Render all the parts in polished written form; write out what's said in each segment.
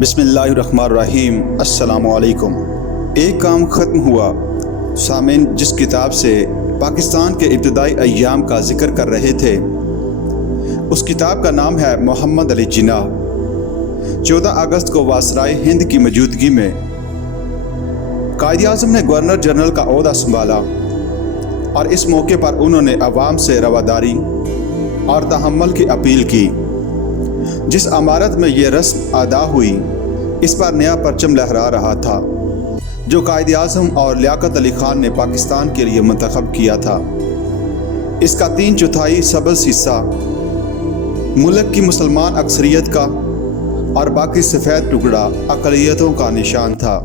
बिस्मिल्लाहिर्रहमानिर्रहीम। अस्सलाम वालेकुम। एक काम ख़त्म हुआ। सामीन जिस किताब से पाकिस्तान के इब्तदाई अय्याम का ज़िक्र कर रहे थे, उस किताब का नाम है मोहम्मद अली जिन्नाह। 14 अगस्त को वासराए हिंद की मौजूदगी में कायद-ए-आज़म ने गवर्नर जनरल का ओहदा संभाला और इस मौके पर उन्होंने अवाम से रवादारी और तहम्मुल की अपील की। जिस इमारत में ये रस्म अदा हुई, इस पर नया परचम लहरा रहा था जो कायद-ए-आज़म और लियाकत अली खान ने पाकिस्तान के लिए मुंतखब किया था। इसका 3/4 सब्ज़ हिस्सा मुल्क की मुसलमान अक्सरियत का और बाकी सफ़ेद टुकड़ा अक़लियतों का निशान था।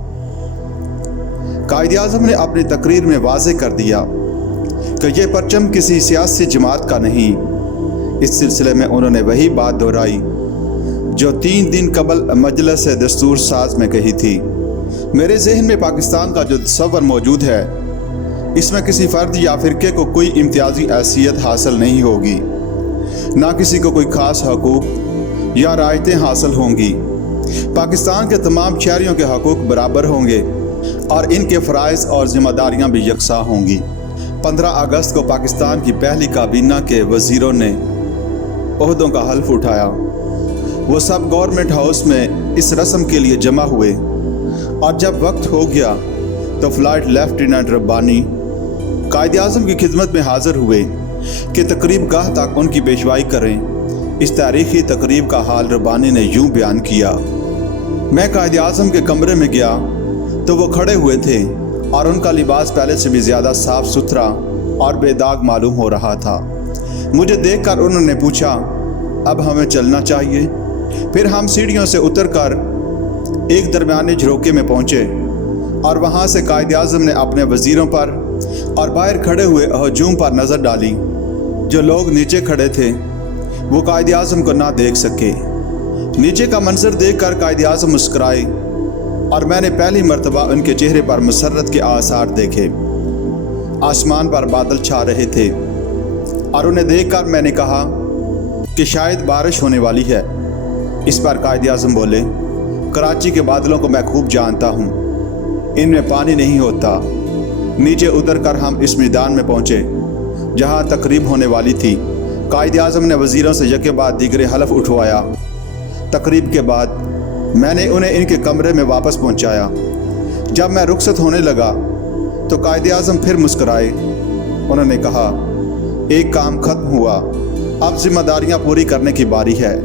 कायद-ए-आज़म ने अपनी तकरीर में वाज़ेह कर दिया कि यह परचम किसी सियासी जमात का नहीं। इस सिलसिले में उन्होंने वही बात दोहराई जो 3 दिन कबल मजलिस दस्तूर साज में कही थी। मेरे जहन में पाकिस्तान का जो तस्वर मौजूद है, इसमें किसी फ़र्द या फ़िरके को कोई इम्तियाजी हैसियत हासिल नहीं होगी, ना किसी को कोई ख़ास हकूक़ या रायतें हासिल होंगी। पाकिस्तान के तमाम शहरियों के हकूक़ बराबर होंगे और इनके फ़राइज़ और ज़िम्मेदारियाँ भी यकसा होंगी। 15 अगस्त को पाकिस्तान की पहली काबीना के वज़ीरों ने ओहदों का हल्फ उठाया। वो सब गवर्नमेंट हाउस में इस रस्म के लिए जमा हुए और जब वक्त हो गया तो फ्लाइट लेफ्टिनेंट रब्बानी कायद-ए-आज़म की खिदमत में हाज़िर हुए कि तकरीब गाह तक उनकी पेशवाई करें। इस तारीख़ी तकरीब का हाल रब्बानी ने यूँ बयान किया। मैं कायद-ए-आज़म के कमरे में गया तो वो खड़े हुए थे और उनका लिबास पहले से भी ज़्यादा साफ़ सुथरा और बेदाग मालूम हो रहा था। मुझे देखकर उन्होंने पूछा, अब हमें चलना चाहिए? फिर हम सीढ़ियों से उतरकर एक दरमियाने झरोके में पहुँचे और वहाँ से कायद-ए-आज़म ने अपने वज़ीरों पर और बाहर खड़े हुए हजूम पर नज़र डाली। जो लोग नीचे खड़े थे वो कायद-ए-आज़म को ना देख सके। नीचे का मंजर देखकर कायद-ए-आज़म मुस्कुराए और मैंने पहली मर्तबा उनके चेहरे पर मसरत के आसार देखे। आसमान पर बादल छा रहे थे और उन्हें देखकर मैंने कहा कि शायद बारिश होने वाली है। इस पर कायद-ए-आज़म बोले, कराची के बादलों को मैं खूब जानता हूँ, इनमें पानी नहीं होता। नीचे उतरकर हम इस मैदान में पहुँचे जहाँ तकरीब होने वाली थी। कायद-ए-आज़म ने वज़ीरों से यके बाद दीगरे हलफ उठवाया। तकरीब के बाद मैंने उन्हें इनके कमरे में वापस पहुँचाया। जब मैं रुखसत होने लगा तो कायद-ए-आज़म फिर मुस्कुराए। उन्होंने कहा, एक काम ख़त्म हुआ, अब जिम्मेदारियाँ पूरी करने की बारी है।